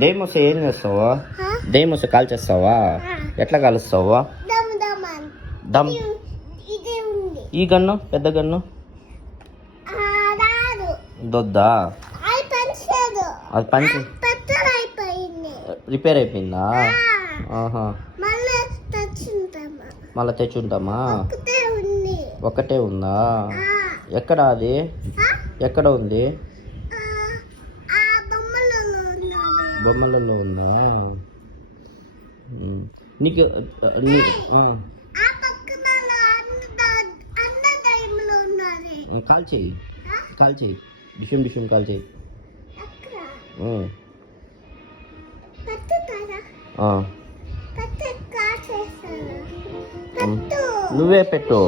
దెయ్యం వస్తే ఏం చేస్తావా? దెయ్యం వస్తే కాల్ చేస్తావా? ఎట్లా కాలుస్తావా? దమ్. ఈ గన్ను, పెద్ద గన్ను దొద్దా? అది పంచి రిపేర్ అయిపోయిందా? ఆహా, మళ్ళీ తెచ్చుంటామా? ఒకటే ఉందా? ఎక్కడ అది? ఎక్కడ ఉంది? బొమ్మలలో ఉందా? నీకు కాల్ చేయి, కాల్ చేయి, డిషం డిషం కాల్ చేయి. నువ్వే పెట్టు.